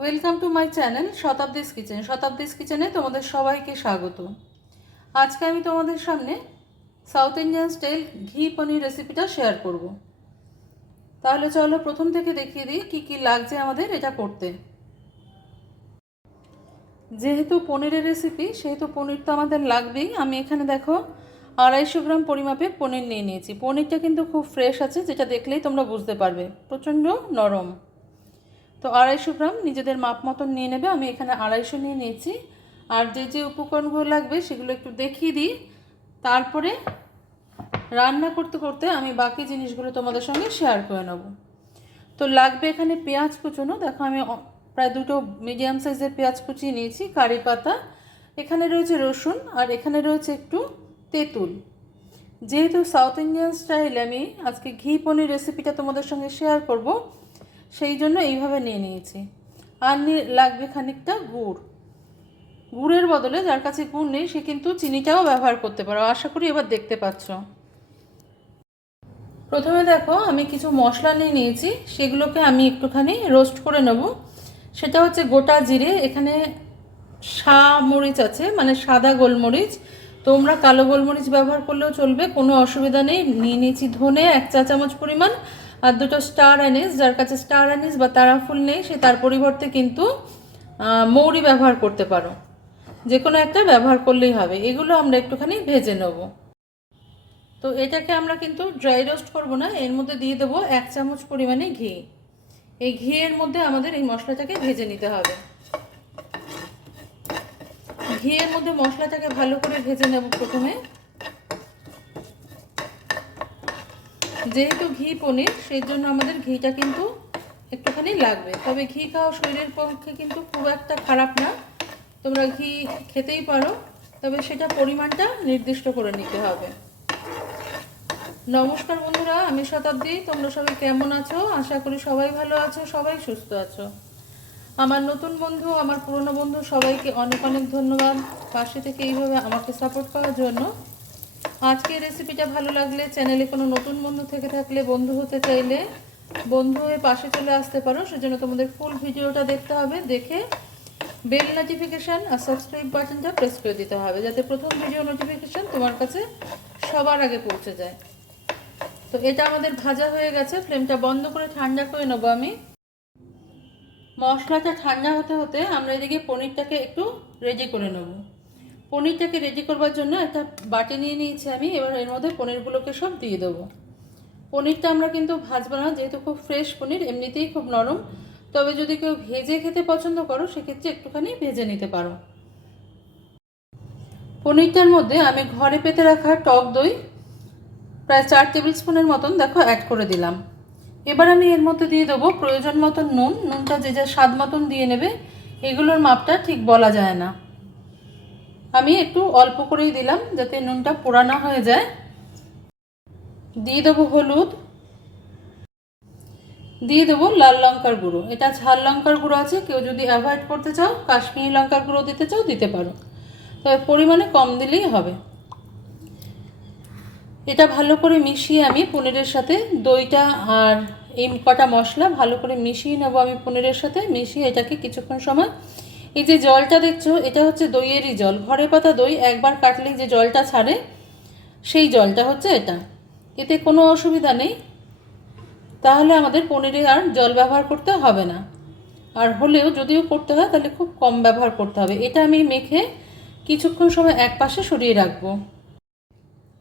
Welcome to my channel Shatabdi's kitchen Shatabdi's কিচেনে তোমাদের সবাইকে স্বাগত। আজকে আমি তোমাদের সামনে সাউথ ইন্ডিয়ান স্টাইল ঘি পনির রেসিপিটা শেয়ার করব। তাহলে চলো প্রথম থেকে দেখিয়ে দিই কী কী লাগছে আমাদের এটা করতে। যেহেতু পনিরের রেসিপি সেহেতু পনির তো আমাদের লাগবেই। আমি এখানে দেখো আড়াইশো গ্রাম পরিমাপে পনির নিয়ে নিয়েছি। পনিরটা কিন্তু খুব ফ্রেশ আছে, যেটা দেখলেই তোমরা বুঝতে পারবে। প্রচণ্ড নরম। তো আড়াইশো গ্রাম নিজেদের মাপ মতন নিয়ে নেবে। আমি এখানে আড়াইশো নিয়ে নিয়েছি। আর যে যে উপকরণগুলো লাগবে সেগুলো একটু দেখিয়ে দিই। তারপরে রান্না করতে করতে আমি বাকি জিনিসগুলো তোমাদের সঙ্গে শেয়ার করে নেব। তো লাগবে এখানে পেঁয়াজ কুচোনো। দেখো আমি প্রায় দুটো মিডিয়াম সাইজের পেঁয়াজ কুচিয়ে নিয়েছি। কারি পাতা। এখানে রয়েছে রসুন। আর এখানে রয়েছে একটু তেঁতুল। যেহেতু সাউথ ইন্ডিয়ান স্টাইলে আমি আজকে ঘি পনির রেসিপিটা তোমাদের সঙ্গে শেয়ার করব, সেই জন্য এইভাবে নিয়ে নিয়েছি। আর লাগবে খানিকটা গুড়। গুড়ের বদলে যার কাছে গুড় নেই, সে কিন্তু চিনিটাও ব্যবহার করতে পারো। আশা করি এবার দেখতে পাচ্ছ। প্রথমে দেখো, আমি কিছু মশলা নিয়ে নিয়েছি। সেগুলোকে আমি একটুখানি রোস্ট করে নেব। সেটা হচ্ছে গোটা জিরে। এখানে সা মরিচ আছে মানে সাদা গোলমরিচ। তোমরা কালো গোলমরিচ ব্যবহার করলেও চলবে, কোনো অসুবিধা নেই। নিয়ে নিয়েছি ধনে এক চা চামচ পরিমাণ আর দুটো স্টার অ্যানিস যার কাছে স্টার অ্যানিস বা তারাফুল নেই, সে তার পরিবর্তে কিন্তু মৌরি ব্যবহার করতে পারো। যে কোনো একটা ব্যবহার করলেই হবে। এগুলো আমরা একটুখানি ভেজে নেব। তো এটাকে আমরা কিন্তু ড্রাই রোস্ট করব না, এর মধ্যে দিয়ে দেবো এক চামচ পরিমাণে ঘি। এই ঘিয়ের মধ্যে আমাদের এই মশলাটাকে ভেজে নিতে হবে। ঘিয়ের মধ্যে মশলাটাকে ভালো করে ভেজে নেব প্রথমে। যেহেতু ঘি পনির সেই জন্য আমাদের ঘিটা কিন্তু একটুখানি লাগবে। তবে ঘি খাওয়া শরীরের পক্ষে কিন্তু খুব একটা খারাপ না। তোমরা ঘি খেতেই পারো, তবে সেটা পরিমাণটা নির্দিষ্ট করে নিতে হবে। নমস্কার বন্ধুরা, আমি শতাব্দী। তোমরা সবাই কেমন আছো? আশা করি সবাই ভালো আছো, সবাই সুস্থ আছো। আমার নতুন বন্ধু, আমার পুরনো বন্ধু, সবাইকে অনেক অনেক ধন্যবাদ পাশে থেকে এইভাবে আমাকে সাপোর্ট করার জন্য। আজকের রেসিপিটা ভালো লাগলে চ্যানেলে কোনো নতুন বন্ধু থেকে থাকলে, বন্ধু হতে চাইলে বন্ধু হয়ে পাশে চলে আসতে পারো। সেজন্য তোমাদের ফুল ভিডিওটা দেখতে হবে, দেখে বেল নোটিফিকেশান আর সাবস্ক্রাইব বাটনটা প্রেস করে দিতে হবে, যাতে প্রথম ভিডিও নোটিফিকেশান তোমার কাছে সবার আগে পৌঁছে যায়। তো এটা আমাদের ভাজা হয়ে গেছে ফ্লেমটা বন্ধ করে ঠান্ডা করে নেব আমি। মশলাটা ঠান্ডা হতে হতে আমরা এদিকে পনিরটাকে একটু রেডি করে নেব। পনিরটাকে রেডি করবার জন্য একটা বাটি নিয়ে নিয়েছি আমি, এবার এর মধ্যে পনিরগুলোকে সব দিয়ে দেবো। পনিরটা আমরা কিন্তু ভাজবো না, যেহেতু খুব ফ্রেশ পনির, এমনিতেই খুব নরম। তবে যদি কেউ ভেজে খেতে পছন্দ করো, সেক্ষেত্রে একটুখানি ভেজে নিতে পারো। পনিরটার মধ্যে আমি ঘরে পেতে রাখা টক দই, প্রায় চার টেবিল স্পুনের মতন, দেখো অ্যাড করে দিলাম। এবার আমি এর মধ্যে দিয়ে দেবো প্রয়োজন মতন নুন। নুনটা যে যা স্বাদ মতন দিয়ে নেবে, এগুলোর মাপটা ঠিক বলা যায় না। আমি একটু অল্প করেই দিলাম যাতে নুনটা পোড়ানো হয়ে যায়। দিয়ে দেবো হলুদ। দিয়ে দেবো লাল লঙ্কার গুঁড়ো। এটা ঝাল লঙ্কার গুঁড়ো আছে, কেউ যদি অ্যাভয়েড করতে চাও, কাশ্মীরি লঙ্কার গুঁড়ো দিতে চাও, দিতে পারো। তবে পরিমাণে কম দিলেই হবে। এটা ভালো করে মিশিয়ে আমি পনিরের সাথে দইটা আর এই কটা মশলা ভালো করে মিশিয়ে নেব আমি পনিরের সাথে। মিশিয়ে এটাকে কিছুক্ষণ সময় এই যে জলটা দেখছ, এটা হচ্ছে দইয়েরই জল। ঘরে পাতা দই একবার কাটলে যে জলটা ছাড়ে, সেই জলটা হচ্ছে এটা। এতে কোনো অসুবিধা নেই। তাহলে আমাদের পনিরে আর জল ব্যবহার করতে হবে না। আর হলেও যদিও করতে হয়, তাহলে খুব কম ব্যবহার করতে হবে। এটা আমি মেখে কিছুক্ষণ সময় এক পাশে সরিয়ে রাখব।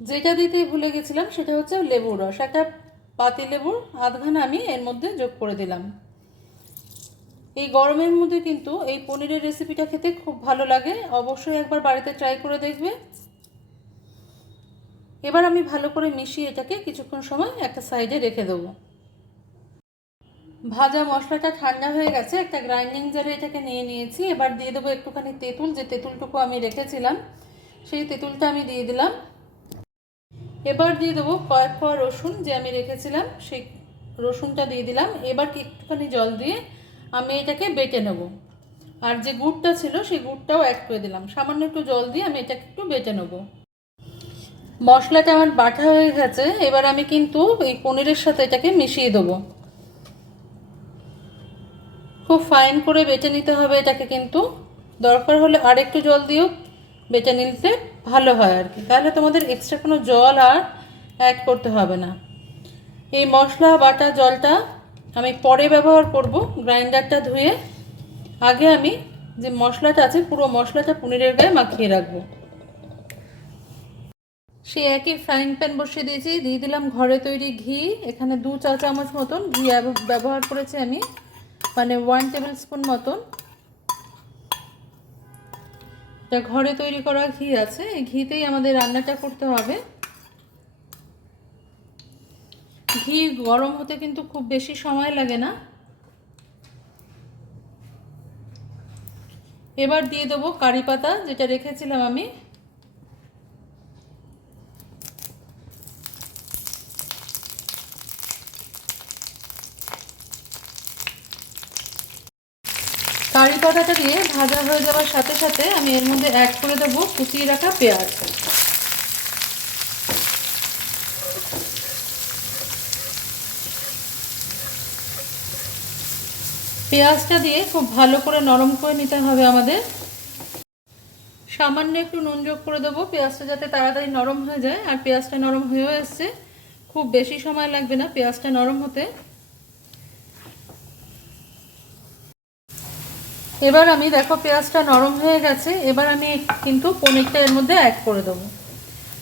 যেটা দিতে ভুলে গেছিলাম, সেটা হচ্ছে লেবুর রস। একটা পাতি লেবুর আধখানা আমি এর মধ্যে যোগ করে দিলাম। এই গরমের মধ্যে কিন্তু এই পনিরের রেসিপিটা খেতে খুব ভালো লাগে। অবশ্যই একবার বাড়িতে ট্রাই করে দেখবে। এবার আমি ভালো করে মিশিয়ে এটাকে কিছুক্ষণ সময় একটা সাইডে রেখে দেবো। ভাজা মশলাটা ঠান্ডা হয়ে গেছে, একটা গ্রাইন্ডিং জারে এটাকে নিয়ে নিয়েছি। এবার দিয়ে দেবো একটুখানি তেঁতুল, যে তেঁতুলটুকু আমি রেখেছিলাম, সেই তেঁতুলটা আমি দিয়ে দিলাম। এবার দিয়ে দেবো কয়েক কোয়া রসুন যে আমি রেখেছিলাম, সেই রসুনটা দিয়ে দিলাম। এবার একটুখানি জল দিয়ে আমি এটাকে বেটে নেব। আর যে গুড়টা ছিল, সেই গুড়টাও অ্যাড করে দিলাম। সামান্য একটু জল দিয়ে আমি এটাকে একটু বেটে নেব। মশলাটা আমার বাটা হয়ে গেছে, এবার আমি কিন্তু এই পনিরের সাথে এটাকে মিশিয়ে দেবো। খুব ফাইন করে বেটে নিতে হবে এটাকে কিন্তু। দরকার হলে আরেকটু জল দিয়েও বেটে নিতে ভালো হয় আর কি। তাহলে তোমাদের এক্সট্রা কোনো জল আর অ্যাড করতে হবে না। এই মশলা, বাটা, জলটা আমি পরে ব্যবহার করব। গ্রাইন্ডারটা ধুয়ে আগে আমি যে মশলাটা আছে, পুরো মশলাটা পনিরের গায়ে মাখিয়ে রাখব। সে একই ফ্রাইং প্যান বসিয়ে দিয়েছি। দিয়ে দিলাম ঘরে তৈরি ঘি। এখানে দু চা চামচ মতন ঘি ব্যবহার করেছি আমি। মানে ওয়ান টেবিল স্পুন মতন। এটা ঘরে তৈরি করা ঘি আছে, এই ঘিতেই আমাদের রান্নাটা করতে হবে। ঘি গরম হতে কিন্তু খুব বেশি সময় লাগে না। এবার দিয়ে দেবো কারি পাতা, যেটা রেখেছিলাম আমি। কারি পাতাটা দিয়ে ভাজা হয়ে যাওয়ার সাথে সাথে আমি এর মধ্যে অ্যাড করে দেবো কুচিয়ে রাখা পেঁয়াজ। পেঁয়াজটা দিয়ে খুব ভালো করে নরম করে নিতে হবে আমাদের। সামান্য একটু নুন যোগ করে দেবো পেঁয়াজটা যাতে তাড়াতাড়ি নরম হয়ে যায়। আর পেঁয়াজটা নরম হয়েও এসছে খুব বেশি সময় লাগবে না পেঁয়াজটা নরম হতে। এবার আমি, দেখো, পেঁয়াজটা নরম হয়ে গেছে। এবার আমি কিন্তু পনিরটা এর মধ্যে অ্যাড করে দেবো।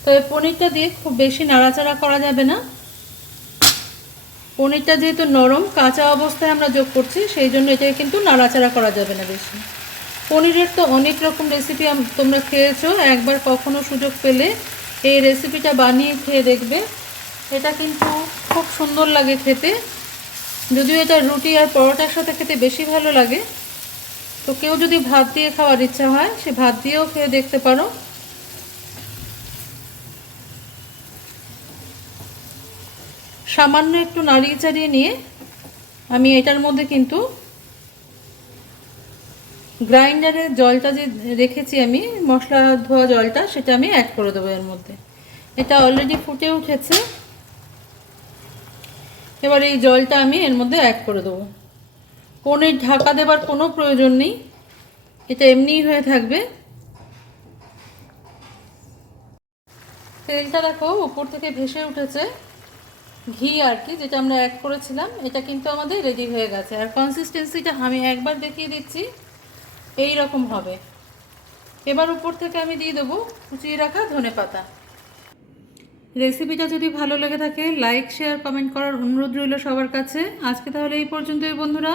তো এই পনিরটা দিয়ে খুব বেশি নাড়াচাড়া করা যাবে না। পনিরটা যেহেতু নরম, কাঁচা অবস্থায় আমরা যোগ করছি, সেই জন্য এটাকে কিন্তু নাড়াচাড়া করা যাবে না বেশি। পনিরের তো অনেক রকম রেসিপি তোমরা খেয়েছো। একবার কখনো সুযোগ পেলে এই রেসিপিটা বানিয়ে খেয়ে দেখবে। এটা কিন্তু খুব সুন্দর লাগে খেতে। যদিও এটা রুটি আর পরোটার সাথে খেতে বেশি ভালো লাগে তো কেউ যদি ভাত দিয়ে খাওয়ার ইচ্ছা হয়, সে ভাত দিয়েও খেয়ে দেখতে পারো। সামান্য একটু নাড়িয়ে চাড়িয়ে নিয়ে আমি এটার মধ্যে কিন্তু গ্রাইন্ডারে জলটা যে রেখেছি আমি, মশলা ধোয়া জলটা, সেটা আমি অ্যাড করে দেবো এর মধ্যে। এটা অলরেডি ফুটে উঠেছে। এবার এই জলটা আমি এর মধ্যে অ্যাড করে দেবো। পনির ঢাকা দেবার কোনো প্রয়োজন নেই। এটা এমনিই হয়ে থাকবে। তেলটা দেখো, উপর থেকে ভেসে উঠেছে। ঘি আর কি, যেটা আমরা অ্যাড করেছিলাম, এটা কিন্তু আমাদের রেডি হয়ে গেছে। আর কনসিস্টেন্সিটা আমি একবার দেখিয়ে দিচ্ছি। এই রকম হবে। এবার উপর থেকে আমি দিয়ে দেবো কুচিয়ে রাখা ধনে পাতা। রেসিপিটা যদি ভালো লেগে থাকে লাইক শেয়ার কমেন্ট করার অনুরোধ রইল সবার কাছে। আজকে তাহলে এই পর্যন্তই বন্ধুরা।